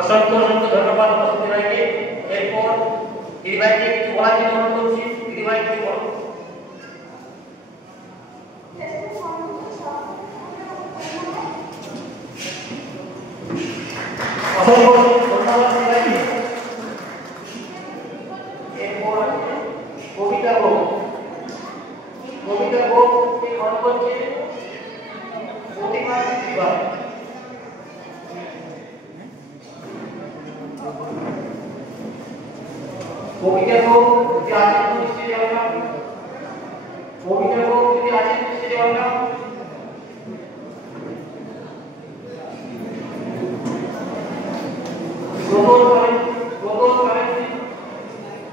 অসংখ্য অসংখ্য ধন্যবাদ উপস্থিত ভাইকে। এরপর দিদিভাইকে কিছু বলার জন্য অনুরোধ করছি। দিদিভাই কিছু বলো। অসংখ্য ধন্যবাদ দিদিভাইকে। এরপর কবিতা বউ, কবিতা বউকে গ্রহণ করছে প্রতিমা দিদিভাই। কবিতা বউ যদি আছেন তো নিশ্চয়ই জানলাম, কবিতা বউ যদি আছেন নিশ্চয়ই জানলাম। Global currency, global currency,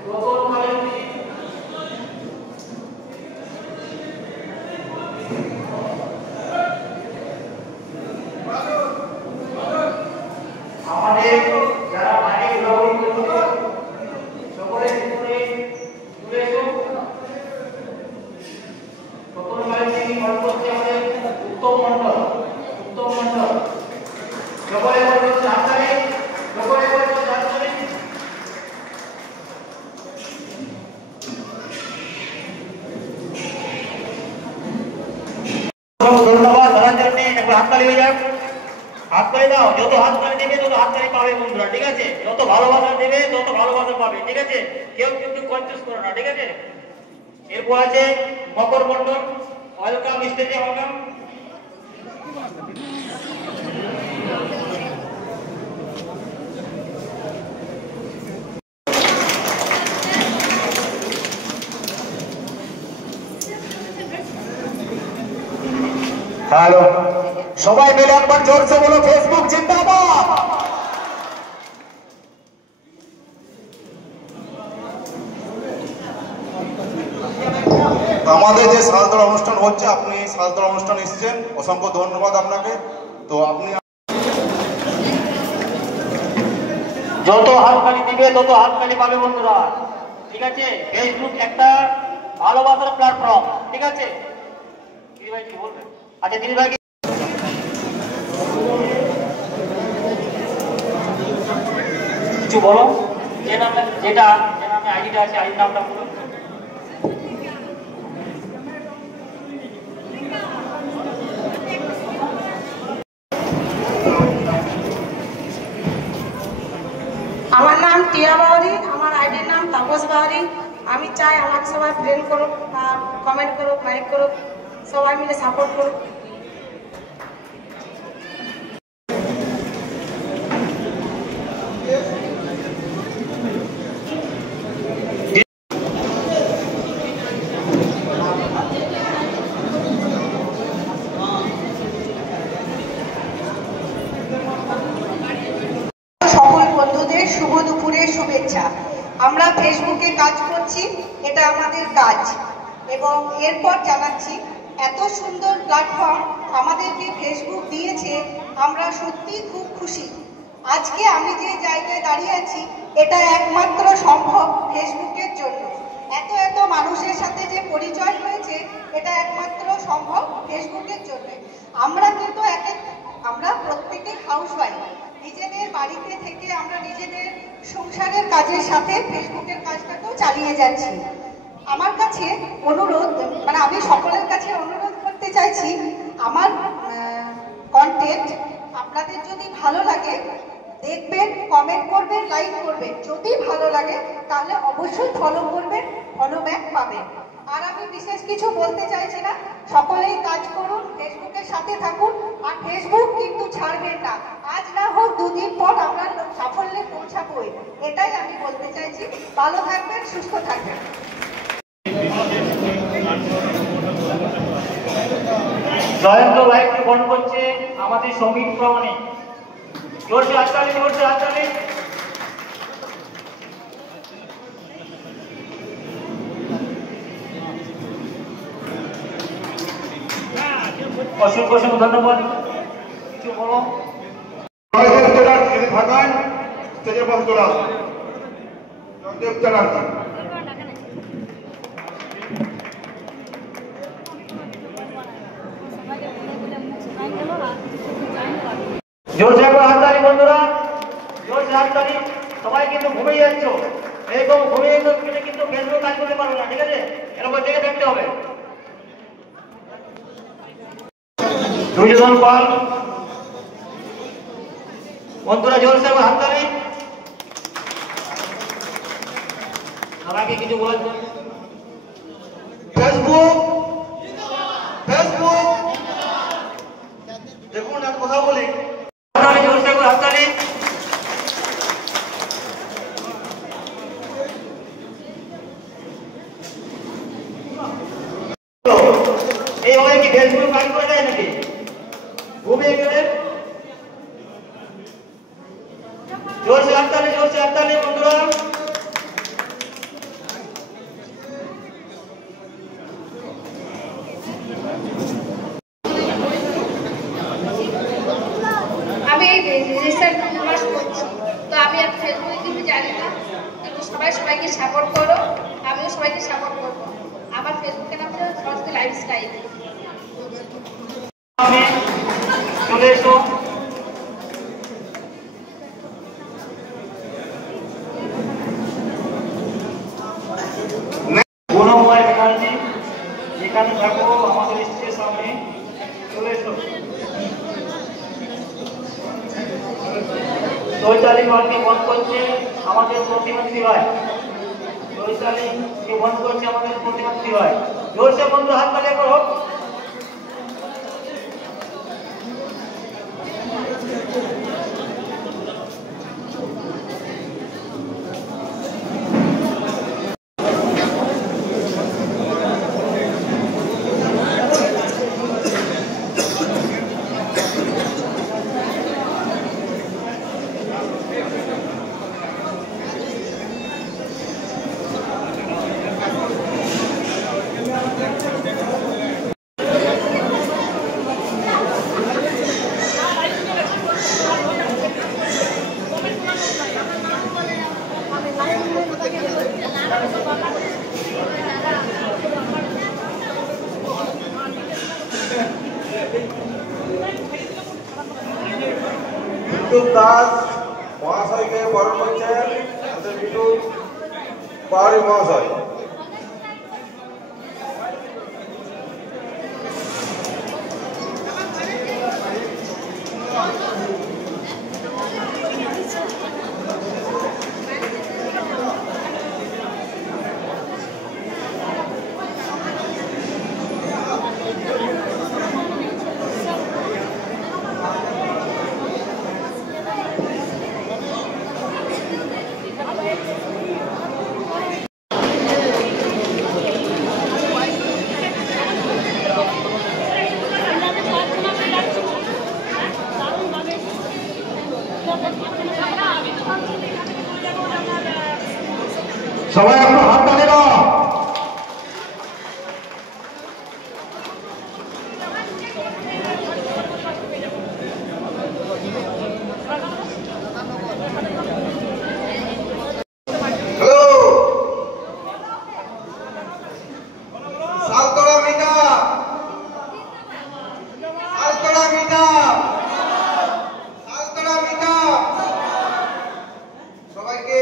global currency. আমাদের যারা বাইরে ঘোরাঘুরি করছে সকলে ভিতরে চলে এসো। প্রথম কারেন্সি গ্রহণ করছে আমাদের উত্তম মণ্ডল, উত্তম মণ্ডল। সকলে বলছে জানকারি, সকলে বলছে জানকারি। ধন্যবাদ বলার জন্য একবার হাততালি হয়ে যাক। হাততালি দাও, যত হাততালি দেবে তত হাততালি পাবে বন্ধুরা, ঠিক আছে? যত ভালোবাসা দেবে তত ভালোবাসা পাবে, ঠিক আছে? কেউ কিন্তু কনফিউজ করো না, ঠিক আছে? এরপর আছে মকর মণ্ডল, ওয়েলকাম স্টেজে, ওয়েলকাম। হ্যালো, সবাই মিলে একবার জোরসে বলো ফেসবুক জিন্দাবাদ। আমাদের যে সালতলা অনুষ্ঠান হচ্ছে, আপনি সালতলা অনুষ্ঠান এসেছেন, অসংখ্য ধন্যবাদ আপনাকে। তো আপনি যত হাততালি দিবে তত হাততালি পাবে বন্ধুরা, ঠিক আছে? ফেসবুক একটা ভালোবাসার প্ল্যাটফর্ম, ঠিক আছে? দিদিভাই কি বলবেন? আচ্ছা দিদিভাই কিছু বলো, যে নামে যেটা যে নামে আইডিটা আছে আইডি নামটা বলো। আমার নাম টিয়া বাউরি, আমার আইডির নাম তাপস বাউরি। আমি চাই আমাকে সবাই ফ্রেন্ড করুক, কমেন্ট করুক, লাইক করুক, সবাই মিলে সাপোর্ট করুক। সকল বন্ধুদের শুভ দুপুরের শুভেচ্ছা। আমরা ফেসবুকে কাজ করছি, এটা আমাদের কাজ। এবং এরপর জানাচ্ছি, এত সুন্দর প্ল্যাটফর্ম আমাদেরকে ফেসবুক দিয়েছে, আমরা সত্যি খুব খুশি। আজকে আমি যে জায়গায় দাঁড়িয়ে আছি, এটা একমাত্র সম্ভব ফেসবুকের জন্য। এত এত মানুষের সাথে যে পরিচয় হয়েছে, এটা একমাত্র সম্ভব ফেসবুকের জন্য। আমরা কিন্তু আমরা প্রত্যেকে হাউসওয়াইফ, নিজেদের বাড়িতে থেকে আমরা নিজেদের সংসারের কাজের সাথে ফেসবুকের কাজটাকেও চালিয়ে যাচ্ছি। আমার কাছে অনুরোধ, মানে আমি সকলের কাছে অনুরোধ করতে চাইছি, আমার কন্টেন্ট আপনাদের যদি ভালো লাগে দেখবেন, কমেন্ট করবেন, লাইক করবেন। যদি ভালো লাগে তাহলে অবশ্যই ফলো করবেন, ফলো ব্যাক পাবেন। আর আমি বিশেষ কিছু বলতে চাইছি না, সকলেই কাজ করুন, ফেসবুকের সাথে থাকুন। আর ফেসবুক কিন্তু ছাড়বেন না, আজ না হোক দুদিন পর আমরা সাফল্যে পৌঁছাবোই, এটাই আমি বলতে চাইছি। ভালো থাকবেন, সুস্থ থাকবেন। জয়ন্ত লাইভকে গ্রহণ করছে আমাদের সঙ্গীত প্রামাণিক। জোরসে হাততালি, জোরসে হাততালি। অসংখ্য অসংখ্য ধন্যবাদ। কিছু বলো। থাকায় স্টেজের পাশে চলে আসুন। জয়দেব চ্যাটার্জি। জোরসে একবার হাততালি বন্ধুরা, জোরসে। হাততালি। সবাই কিন্তু ঘুমিয়ে যাচ্ছ, এরকম ঘুমিয়ে গেলে কিন্তু ফেসবুক কাজ করতে পারবে না, ঠিক আছে? এরকম দেখে দেখতে হবে। দুর্যোধন পাল, বন্ধুরা জোরসে হাততালি। সবাইকে কিছু বলছেন? ফেসবুক ফেসবুক দেখুন এক কথা বলি, জোরসে হাততালি। এইভাবে কি ফেসবুক কাজ করে যায় নাকি? ঘুমিয়ে গেলে জোরসে হাততালি বন্ধুরা। আমি রিসার্চ ক্লাস করছি, তো আমি আর ফেসবুকে কিন্তু জানি না, কিন্তু সবাইকে সাপোর্ট করো, আমিও সবাইকে সাপোর্ট করবো। আমার ফেসবুকের নাম হচ্ছে সরস্বতী লাইফস্টাইল। চলে এসো। গুণময় ব্যানার্জি, যেখানে থাকো আমাদের স্টেজের সামনে চলে এসো। চৈতালি মালকে বন্ধ করছে আমাদের প্রতিমন্ত্রী হয়, চৈতালিকে বন্ধ করছে আমাদের প্রতিমন্ত্রী হয়। জোরসে বন্ধু হাততালি করো। বিদ্যুৎ দাস মহাশয়কে বরণ করছেন আমাদের বিদ্যুৎ পাহাড়ি মহাশয়। সবাই একটু হাততালি দাও। হ্যালো সালতোড়া মিটা, সালতোড়া মিটা, সালতোড়া মিটা। সবাইকে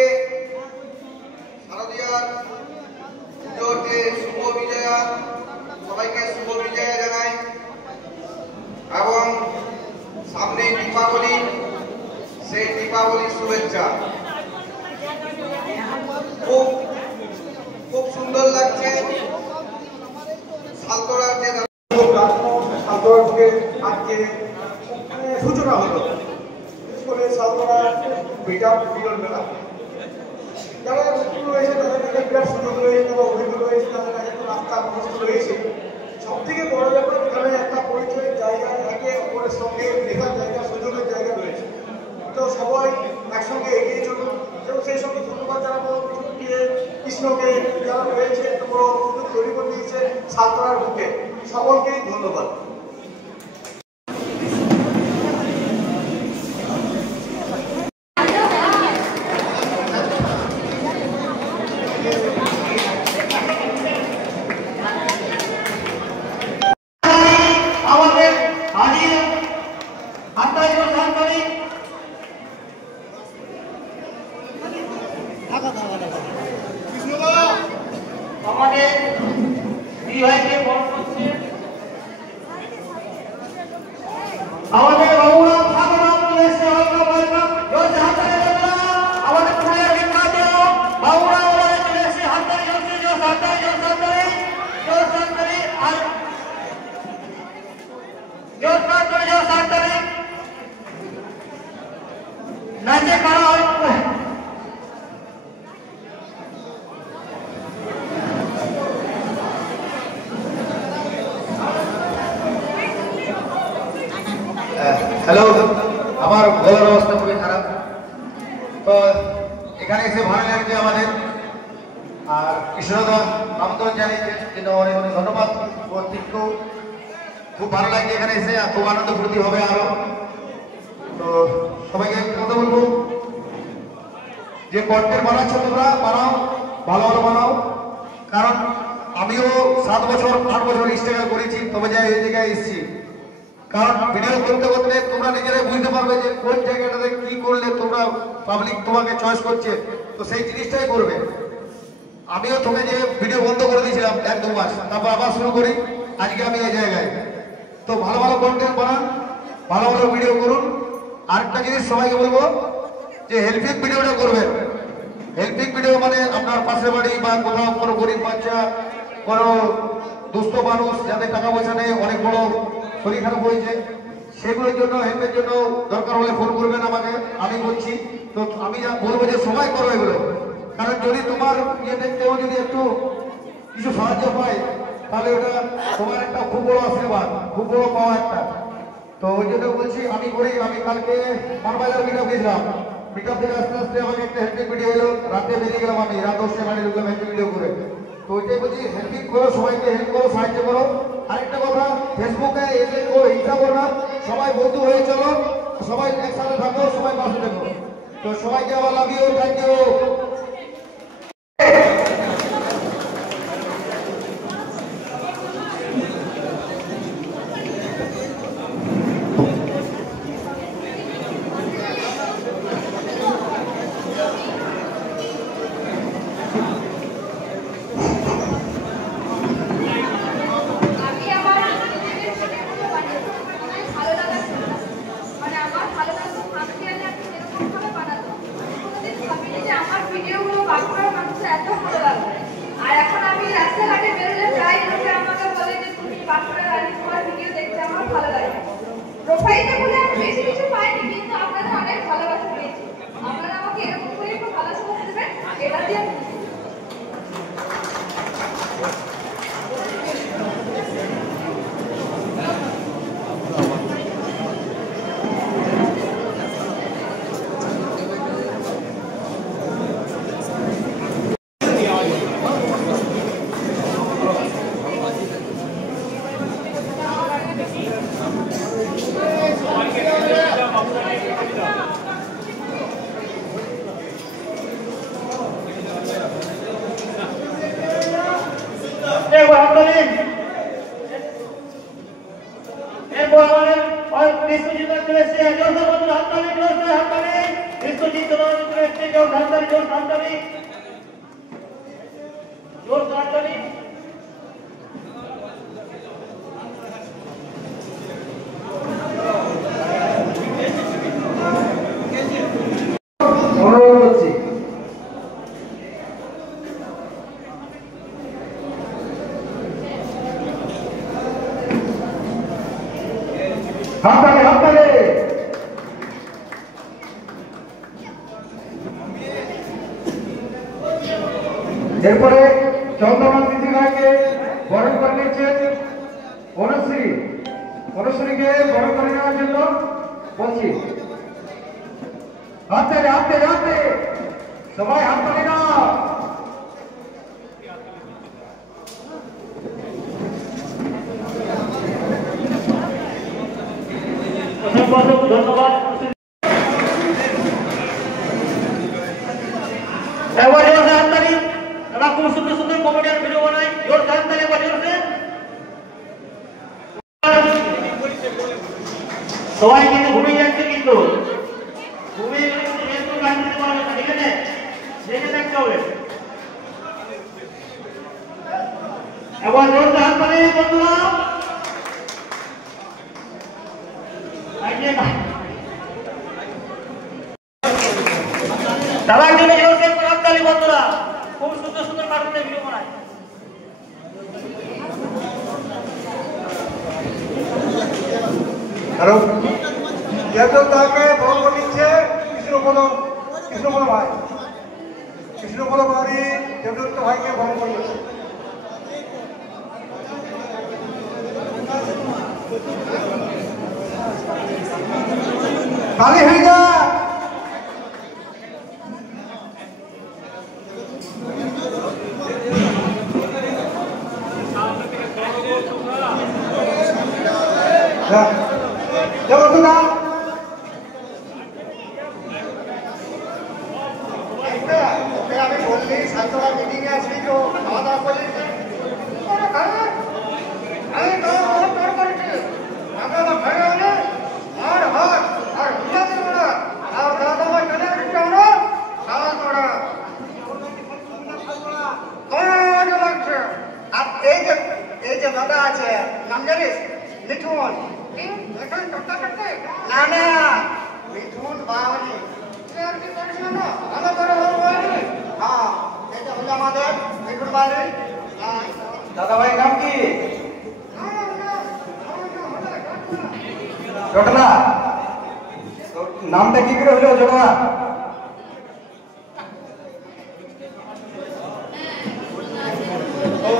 শারদীয়ার পুজোর যে শুভ বিজয়া, সবাইকে শুভ বিজয়া জানাই। এবং সামনে দীপাবলি, সেই দীপাবলির শুভেচ্ছা। খুব খুব সুন্দর লাগছে সালতোড়ার যে সালতোড়া থেকে আজকে সূচনা হলো, বিশেষ করে সালতোড়া পিঠা মিলন মেলা। যারা নতুন রয়েছে তাদের কাছে বিরাট সুযোগ রয়েছে, যারা অভিজ্ঞ রয়েছে তাদের কাছে তো রাস্তা প্রসেস রয়েছে। সব থেকে বড় ব্যাপার এখানে একটা পরিচয়ের জায়গা, একে অপরের সঙ্গে মেশার জায়গা, সুযোগের জায়গা রয়েছে। তো সবাই একসঙ্গে এগিয়ে চলুন এবং সেই সঙ্গে ধন্যবাদ জানাবো কৃষ্ণকে, যারা রয়েছে এত বড় সুযোগ তৈরি করে দিয়েছে সালতোড়ার বুকে। সকলকেই ধন্যবাদ। আমাদের হাজির হাততালি হাততালি। আমাদের বিভাগে বরণ করছে আমাদের বাবুরা ঠাকুরাম চলে এসেছে। আমাদের পুরুলিয়ার বিখ্যাত বাবুরা চলে এসেছে। হাততালি চলছে, জোর হাততালি, জোর হাততালি, জোর হাততালি, আর জোর হাততালি, জোর হাততালি। নাচে কারা হয় হ্যালো, আমার গলার অবস্থা খুবই খারাপ, তো এখানে এসে ভালো লাগছে আমাদের। আর কৃষ্ণদা আমন্ত্রণ জানিয়েছে, জন্য অনেক অনেক ধন্যবাদ। ওর টিমকেও খুব ভালো লাগছে এখানে এসে, আর খুব আনন্দ ফুর্তি হবে আরো। তো সবাইকে কথা বলবো যে কন্টেন্ট বানাচ্ছ তোমরা বানাও, ভালো ভালো বানাও। কারণ আমিও 7 বছর 8 বছর স্ট্রাগল করেছি, তবে যাই এই জায়গায় এসেছি। কারণ ভিডিও করতে করতে তোমরা নিজেরাই বুঝতে পারবে যে কোন জায়গাটাতে কি করলে তোমরা পাবলিক তোমাকে চয়েস করছে, তো সেই জিনিসটাই করবে। আমিও তোকে যে ভিডিও বন্ধ করে দিয়েছিলাম 1-2 মাস, তারপর আবার শুরু করি, আজকে আমি এই জায়গায়। তো ভালো ভালো কন্টেন্ট বানান, ভালো ভালো ভিডিও করুন। আরেকটা জিনিস সবাইকে বলবো যে হেল্পিং ভিডিওটা করবেন। হেল্পিং ভিডিও মানে আপনার পাশের বাড়ি বা কোথাও কোনো গরিব বাচ্চা, কোনো দুস্থ মানুষ যাদের টাকা পয়সা নেই, অনেক বড় শরীর খারাপ হয়েছে, সেগুলোর জন্য হেল্পের জন্য দরকার হলে ফোন করবেন আমাকে, আমি বলছি। তো আমি যা বলবো যে সবাই করো এগুলো, কারণ যদি তোমার ইয়েতে কেউ যদি একটু কিছু সাহায্য পায়, তাহলে ওটা তোমার একটা খুব বড় আশীর্বাদ, খুব বড় পাওয়া একটা। তো ওই জন্য বলছি আমি করি। আমি কালকে মানবাজার মিট আপ গেছিলাম, মিট আপ থেকে আস্তে আস্তে আমাকে একটা হেল্পিং ভিডিও এলো, রাতে বেরিয়ে গেলাম, আমি রাত 10টায় বাড়ি ঢুকলাম হেল্পিং ভিডিও করে। তো ওইটাই বলছি, হেল্পিং করো, সবাইকে হেল্প করো, সাহায্য করো। আরেকটা কথা, ফেসবুকে এসে কেউ হিংসা করো না, সবাই বন্ধু হয়ে চলো, সবাই একসাথে থাকো, সবাই পাশে দেখো। তো সবাইকে আবার লাভ ইউ, থ্যাংক ইউ। আর এখন আমি রাস্তাঘাটে বেরোলে প্রায় লোকে আমাকে বলে যে তুমি বাঁকুড়ার আলি তোমার ভিডিও দেখতে আমার ভালো লাগে। প্রোফাইলে বলে আমি বেশি কিছু পাইনি, কিন্তু আপনাদের অনেক ভালোবাসা পেয়েছি। আপনারা আমাকে এরকম করে একটু ভালোবাসা দেবেন, এটা দিয়ে এরপর আমাদের বিশ্বজিৎ চলে এসেছে। হাততালি, হাততালি, বিশ্বজিৎ চলে এসেছে। জোর হাততালি, জোর হাততালি, জোর হাততালি। অনুরোধ করছি, হাততালি, হাততালি। এরপরে চন্দ্রমান দিদিভাইকে বরণ করে নিচ্ছেন অনুশ্রী। অনুশ্রীকে বরণ করে নেওয়ার জন্য বলছি, হাততালি, হাততালি, হাততালি, সবাই হাততালি না। অসংখ্য ধন্যবাদ। একবার জোর হাততালি। এরা খুব সুন্দর সুন্দর কমেডিয়ান ভিডিও বানায়। জোর হাততালি, একবার জোরসে। সবাই কিন্তু ঘুমিয়ে যাচ্ছে, কিন্তু ঘুমিয়ে গেলে কিন্তু গান দিতে পারবে না, ঠিক আছে? দেখে দেখতে হবে। এবার জোরটা হাত পারে বন্ধুরা। দাদার জন্য জোরকে হাততালি বন্ধুরা। খুব সুন্দর সুন্দর কার্টুনের ভিডিও বানায়। হ্যালো, দেবদাকে বরণ করে নিচ্ছে কৃষ্ণপদ ভাই। কৃষ্ণপদ বাড়ি দেবদত্ত ভাইকে বরণ করে নিচ্ছে। খালি হয়ে যা। আমি বললি ছাত্ররা মিটিং এ আসবি তো খাওয়া দাওয়া করলি আমি তো করেছি আমরা তো ভেঙে হলে আর হাত আর হিলা দেব না আর দাদা ভাই কেন দিচ্ছি আমরা খাওয়া করা লাগছে। আর এই যে দাদা আছে নাম জানিস মিঠুন। মিঠুন চর্চা করতে না না মিঠুন বাঙালি আমাদের মিঠুন বাড়ি। দাদা ভাই নাম কি? জটনা। নামটা কি করে হলো জটনা?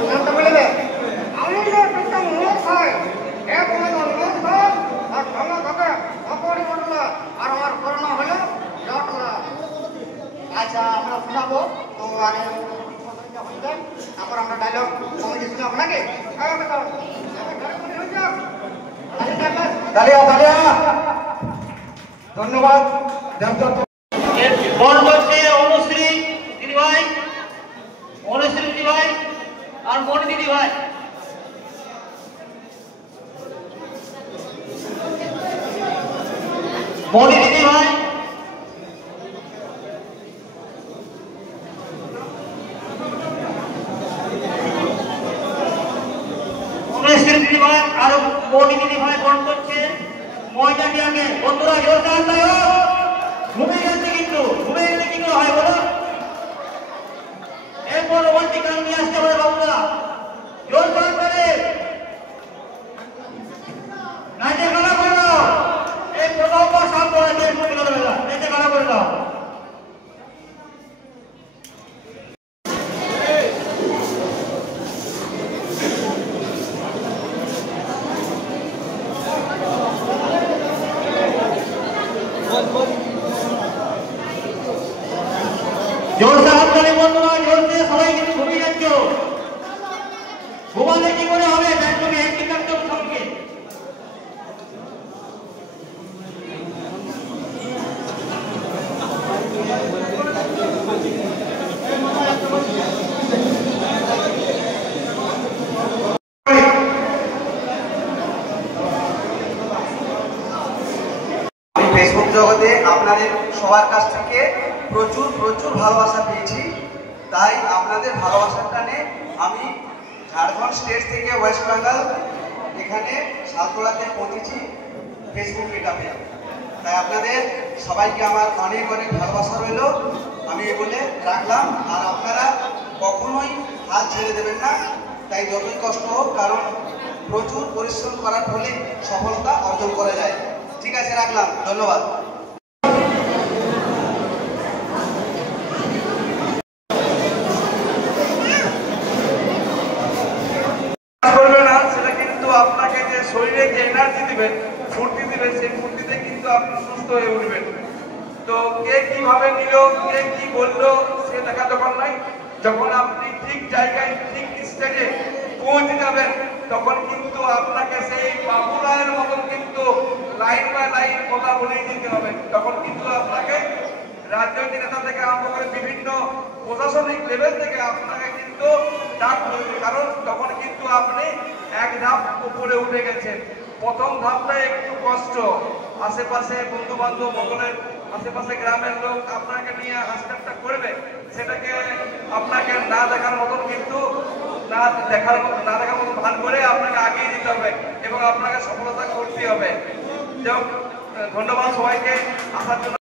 নামটা বলে দে। আমি আর আমার করোনা হলো জটনা। আচ্ছা আমরা শোনাবো তো আগে তারপর আমরা ডায়লগ কমেডি শোনাবো নাকি? ধন্যবাদ। বরণ করছে অনুশ্রী দিদি ভাই, অনুশ্রী দিদি ভাই আর মণি দিদি ভাই। মণি দিদি ভাই দিদি ভাই আর মণি দিদি ভাই বরণ করছে ময়দাটি আগে। বন্ধুরা ঘুমে গেছে কিন্তু হয় বলো। এরপর রোমান্টিক গান নিয়ে আসতে হবে বাবুরা। জোর করে নাচে গানা করে দাও। এই প্রথম বা সব করে নেচে গানা করে দাও। জোরসে হাত তালি বন্ধুরা, জোরসে। সবাই কিন্তু ঘুমিয়ে যাচ্ছ। ঘুমালে কি করে হবে? ব্যাংকে একটি থাকতে হবে সঙ্গে। ফেসবুক জগতে আপনাদের সবার কাছ থেকে প্রচুর ভালোবাসা পেয়েছি। তাই আপনাদের ভালোবাসার টানে আমি ঝাড়খণ্ড স্টেট থেকে ওয়েস্ট বেঙ্গল এখানে শালতোড়াতে পৌঁছেছি ফেসবুক মিটআপে। তাই আপনাদের সবাইকে আমার অনেক ভালোবাসা রইল। আমি এ বলে রাখলাম। আর আপনারা কখনোই হাল ছেড়ে দেবেন না। তাই যতই কষ্ট হোক, কারণ প্রচুর পরিশ্রম করার ফলে সফলতা অর্জন করা যায়। ঠিক আছে, রাখলাম। ধন্যবাদ। করবে না, সেটা কিন্তু আপনাকে যে শরীরে যে এনার্জি দিবে, ফুর্তি দিবে, সেই ফুর্তিতে কিন্তু আপনি সুস্থ হয়ে উঠবেন। তো কে কিভাবে নিল, কে কি বললো, সে দেখা যখন নয়, যখন আপনি ঠিক জায়গায় ঠিক স্টেজে পৌঁছে যাবেন, তখন কিন্তু আপনাকে সেই বাবুরায়ের মতন কিন্তু লাইন বাই লাইন কথা বলেই দিতে হবে। তখন কিন্তু আপনাকে রাজনৈতিক নেতা থেকে আরম্ভ করে বিভিন্ন প্রশাসনিক লেভেল থেকে আপনাকে কিন্তু ডাক করবে। কারণ তখন কিন্তু আপনি এক ধাপ উপরে উঠে গেছেন। প্রথম ধাপটা একটু কষ্ট, আশেপাশে বন্ধু বান্ধব আশেপাশে গ্রামের লোক আপনাকে নিয়ে হাসিঠাট্টা করবে, সেটাকে আপনাকে না দেখার মতন কিন্তু না দেখার মতন ভান করে আপনাকে আগিয়ে দিতে হবে এবং আপনাকে সফলতা করতে হবে। যাই হোক, ধন্যবাদ সবাইকে আসার জন্য।